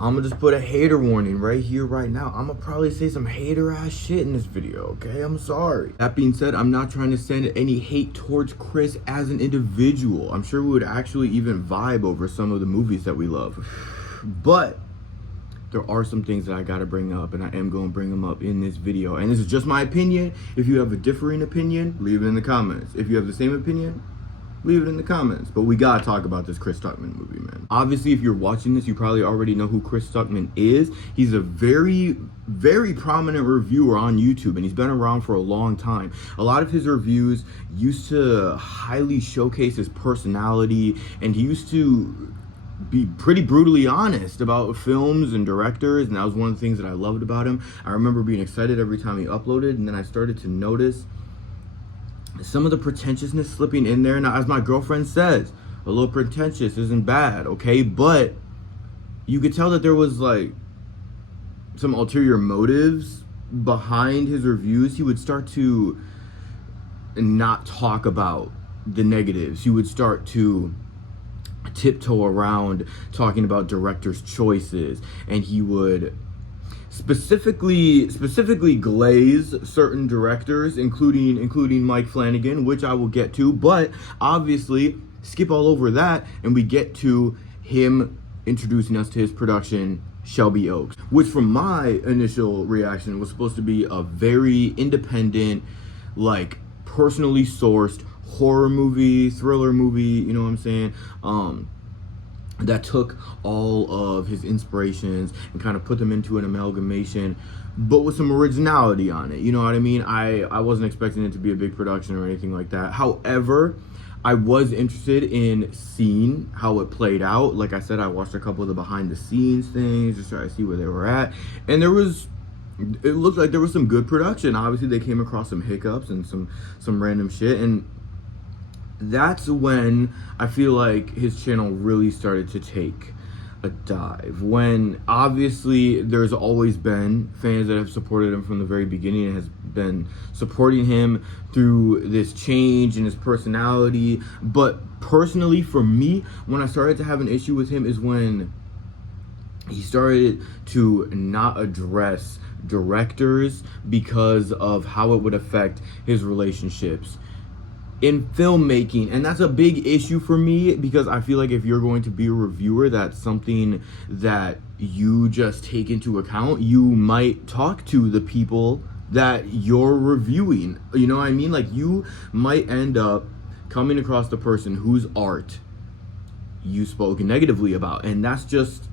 I'm gonna just put a hater warning right here, right now. I'm gonna probably say some hater ass shit in this video, okay? I'm sorry. That being said, I'm not trying to send any hate towards Chris as an individual. I'm sure we would actually even vibe over some of the movies that we love. But there are some things that I gotta bring up, and I am gonna bring them up in this video. And this is just my opinion. If you have a differing opinion, leave it in the comments. If you have the same opinion, leave it in the comments. But we gotta talk about this Chris Stuckman movie, man. Obviously, if you're watching this, you probably already know who Chris Stuckman is. He's a very, very prominent reviewer on YouTube, and he's been around for a long time. A lot of his reviews used to highly showcase his personality, and he used to be pretty brutally honest about films and directors, and that was one of the things that I loved about him. I remember being excited every time he uploaded, and then I started to notice some of the pretentiousness slipping in there. Now, as my girlfriend says, a little pretentious isn't bad, okay? But you could tell that there was like some ulterior motives behind his reviews. He would start to not talk about the negatives. He would start to tiptoe around talking about directors' choices, and he would specifically glaze certain directors, including Mike Flanagan, which I will get to, but obviously skip all over that, and we get to him introducing us to his production, Shelby Oaks, which from my initial reaction was supposed to be a very independent, like personally sourced horror movie, thriller movie, you know what I'm saying? That took all of his inspirations and kind of put them into an amalgamation, but with some originality on it. You know what I mean? I wasn't expecting it to be a big production or anything like that. However, I was interested in seeing how it played out. Like I said, I watched a couple of the behind the scenes things, just try to see where they were at. And it looked like there was some good production. Obviously, they came across some hiccups and some random shit. And that's when I feel like his channel really started to take a dive. When obviously there's always been fans that have supported him from the very beginning and has been supporting him through this change in his personality. But personally, for me, when I started to have an issue with him is when he started to not address directors because of how it would affect his relationships in filmmaking. And that's a big issue for me, because I feel like if you're going to be a reviewer, that's something that you just take into account. You might talk to the people that you're reviewing, you know what I mean? Like, you might end up coming across the person whose art you spoke negatively about, and that's just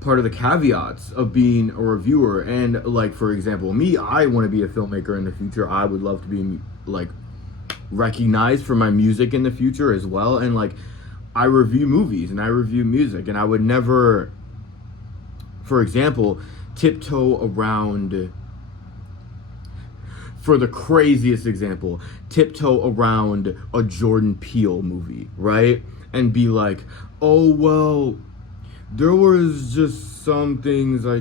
part of the caveats of being a reviewer. And like, for example, me, I want to be a filmmaker in the future. I would love to be like recognized for my music in the future as well. And like, I review movies and I review music, and I would never, for example, tiptoe around, for the craziest example, tiptoe around a Jordan Peele movie, right? And be like, oh, well, there was just some things I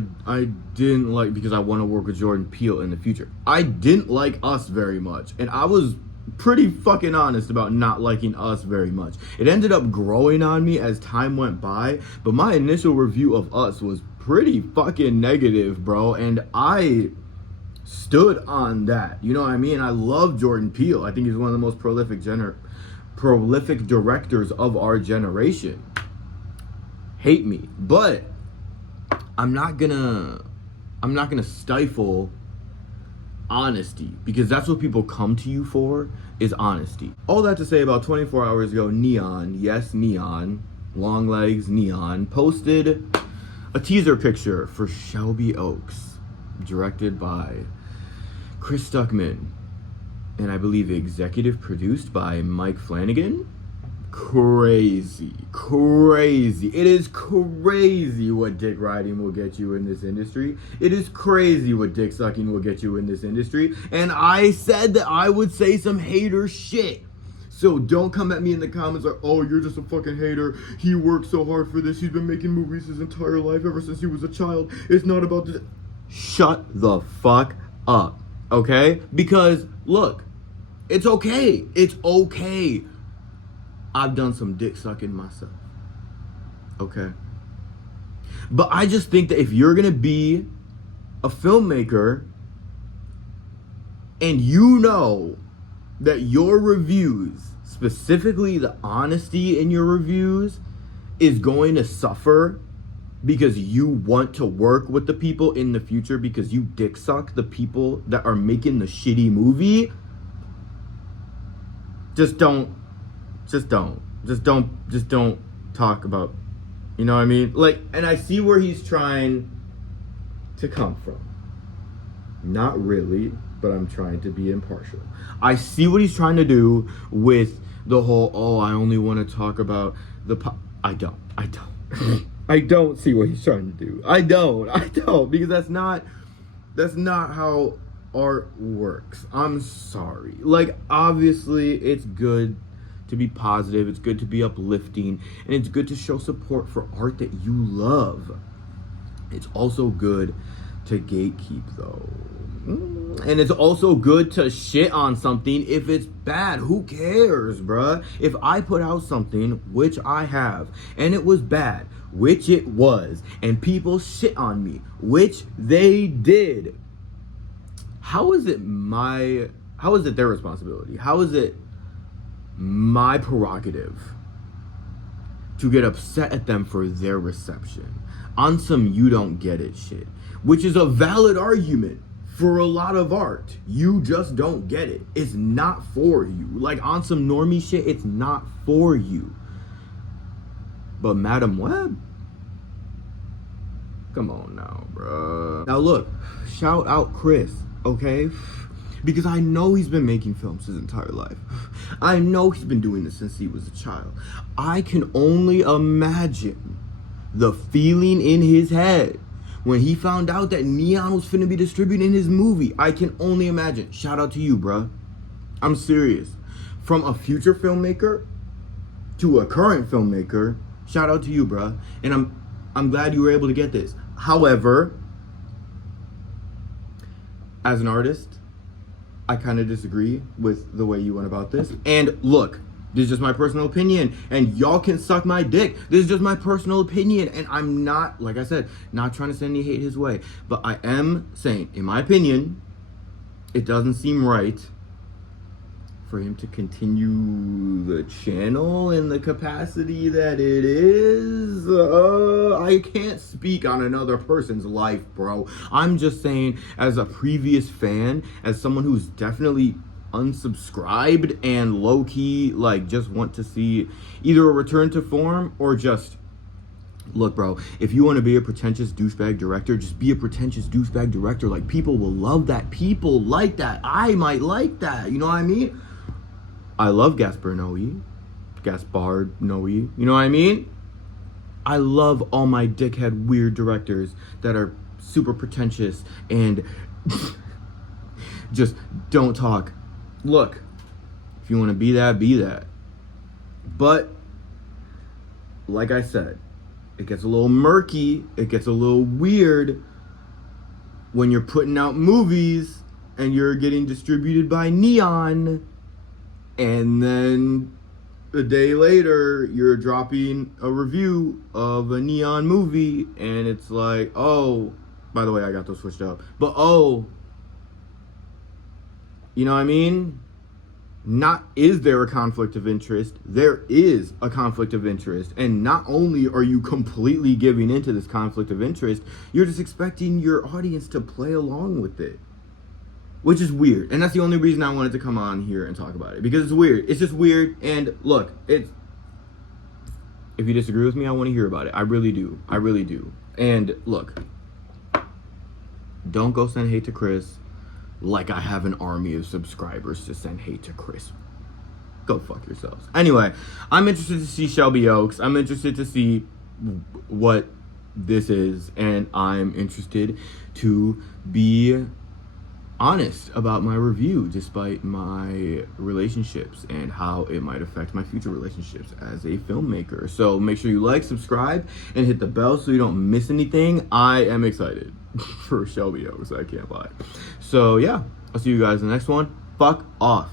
didn't like because I want to work with Jordan Peele in the future. I didn't like Us very much, and I was pretty fucking honest about not liking Us very much. It ended up growing on me as time went by, but my initial review of Us was pretty fucking negative, bro, and I stood on that. You know what I mean? I love Jordan Peele. I think he's one of the most prolific directors of our generation. Hate me, but I'm not gonna stifle honesty, because that's what people come to you for, is honesty. All that to say, about 24 hours ago, Neon, yes, Neon, long legs Neon, posted a teaser picture for Shelby Oaks, directed by Chris Stuckman, and I believe executive produced by Mike Flanagan. Crazy. It is crazy what dick riding will get you in this industry. It is crazy what dick sucking will get you in this industry. And I said that I would say some hater shit. So don't come at me in the comments like, oh, you're just a fucking hater. He worked so hard for this. He's been making movies his entire life, ever since he was a child. It's not about this. Shut the fuck up, okay? Because, look, it's okay. It's okay. I've done some dick sucking myself, okay? But I just think that if you're gonna be a filmmaker and you know that your reviews, specifically the honesty in your reviews, is going to suffer because you want to work with the people in the future because you dick suck the people that are making the shitty movie, just don't talk about, you know what I mean? Like, and I see where he's trying to come from. Not really, but I'm trying to be impartial. I see what he's trying to do with the whole, oh, I only want to talk about I don't. I don't see what he's trying to do. I don't, because that's not how art works. I'm sorry. Like, obviously, it's good to be positive, it's good to be uplifting, and it's good to show support for art that you love. It's also good to gatekeep, though. And it's also good to shit on something if it's bad. Who cares, bruh? If I put out something, which I have, and it was bad, which it was, and people shit on me, which they did, how is it their responsibility? How is it my prerogative to get upset at them for their reception on some you don't get it shit, which is a valid argument for a lot of art? You just don't get it. It's not for you. Like, on some normie shit, it's not for you. But Madam Web? Come on now, bruh. Now look, shout out Chris, okay? Because I know he's been making films his entire life. I know he's been doing this since he was a child. I can only imagine the feeling in his head when he found out that Neon was finna be distributing his movie. I can only imagine. Shout out to you, bruh. I'm serious. From a future filmmaker to a current filmmaker, shout out to you, bruh. And I'm glad you were able to get this. However, as an artist, I kind of disagree with the way you went about this. And look, this is just my personal opinion, and y'all can suck my dick. This is just my personal opinion, and I'm not, like I said, not trying to send any hate his way. But I am saying, in my opinion, it doesn't seem right for him to continue the channel in the capacity that it is. I can't speak on another person's life, bro. I'm just saying, as a previous fan, as someone who's definitely unsubscribed and low-key, like, just want to see either a return to form or just, look, bro, if you want to be a pretentious douchebag director, just be a pretentious douchebag director. Like, people will love that. People like that. I might like that. You know what I mean? I love Gaspard Noe. You know what I mean? I love all my dickhead weird directors that are super pretentious and just don't talk. Look, if you want to be that, be that. But, like I said, it gets a little murky, it gets a little weird when you're putting out movies and you're getting distributed by Neon, and then a day later you're dropping a review of a Neon movie, and it's like, oh, by the way, I got those switched up, but oh, you know what I mean? Is there a conflict of interest? There is a conflict of interest. And not only are you completely giving into this conflict of interest, you're just expecting your audience to play along with it, which is weird. And that's the only reason I wanted to come on here and talk about it, because it's weird. It's just weird. And look, if you disagree with me, I want to hear about it. I really do. And look, don't go send hate to Chris like I have an army of subscribers to send hate to Chris. Go fuck yourselves. Anyway, I'm interested to see Shelby Oaks. I'm interested to see what this is, and I'm interested to be honest about my review despite my relationships and how it might affect my future relationships as a filmmaker. So make sure you like, subscribe, and hit the bell so you don't miss anything. I am excited for Shelby Oaks, I can't lie. So yeah, I'll see you guys in the next one. Fuck off.